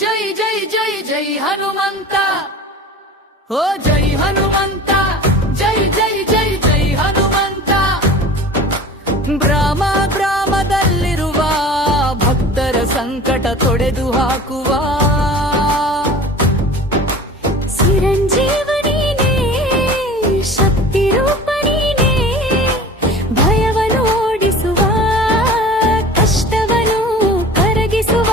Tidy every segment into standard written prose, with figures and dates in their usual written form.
ಜೈ ಜೈ ಜೈ ಜೈ ಹನುಮಂತ, ಓ ಜೈ ಹನುಮಂತ, ಜೈ ಜೈ ಜೈ ಜೈ ಹನುಮಂತ. ಗ್ರಾಮದಲ್ಲಿರುವ ಭಕ್ತರ ಸಂಕಟ ತೊಡೆದು ಹಾಕುವ ಚಿರಂಜೀವ ನೀನೇ, ಶಕ್ತಿ ರೂಪ ನೀನೇ, ಭಯವನ್ನು ಓಡಿಸುವ, ಕಷ್ಟವನ್ನು ಕರಗಿಸುವ.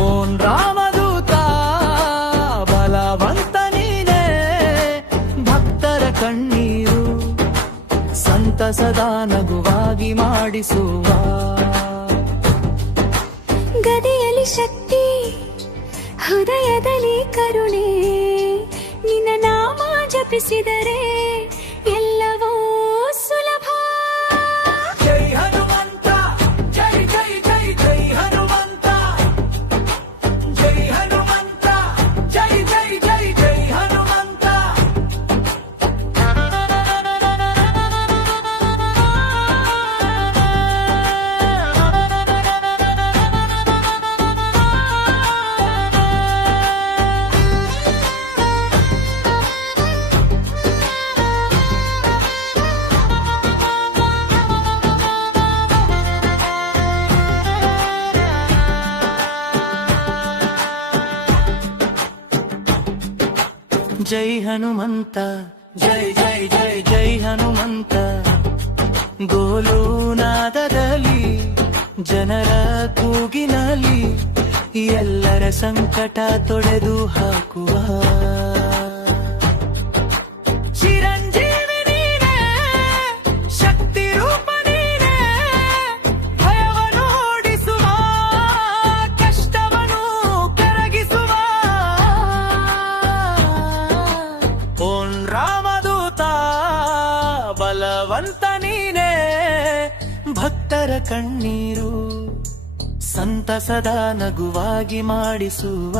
ಓಂ ರಾಮದೂತ ಬಲವಂತ ನೀನೇ, ಭಕ್ತರ ಕಣ್ಣೀರು ಸಂತಸದ ನಗುವಾಗಿ ಮಾಡಿಸುವ. ಗದೆಯಲ್ಲಿ ಶಕ್ತಿ, ಹೃದಯದಲ್ಲಿ ಕರುಣೆ, ನಿನ್ನ ನಾಮ ಜಪಿಸಿದರೆ ಎಲ್ಲವೂ ಸುಲಭ. ಜೈ ಹನುಮಂತ, ಜೈ ಜೈ ಜೈ ಜೈ ಹನುಮಂತ, ಜೈ ಹನುಮಂತ, ಜೈ ಜೈ ಜೈ ಜೈ ಹನುಮಂತ. ಜೈ ಹನುಮಂತ, ಜೈ ಜೈ ಜೈ ಜೈ ಹನುಮಂತ. ಗೋಲುನಾದದಲ್ಲಿ ಜನರ ಕೂಗಿನಲ್ಲಿ ಎಲ್ಲರ ಸಂಕಟ ತೊಡೆದು ಹಾಕುವ ಚಿರಂಜೀವಿ ನೀನೇ, ಶಕ್ತಿ ರೂಪ ನೀನೇ, ಭಯವನ್ನು ಓಡಿಸುವ, ಕಷ್ಟವನ್ನು ಕರಗಿಸುವ. ಓಂ ರಾಮದೂತ ಬಲವಂತ ನೀನೇ, ಭಕ್ತರ ಕಣ್ಣೀರು ಸಂತಸದ ನಗುವಾಗಿ ಮಾಡಿಸುವ.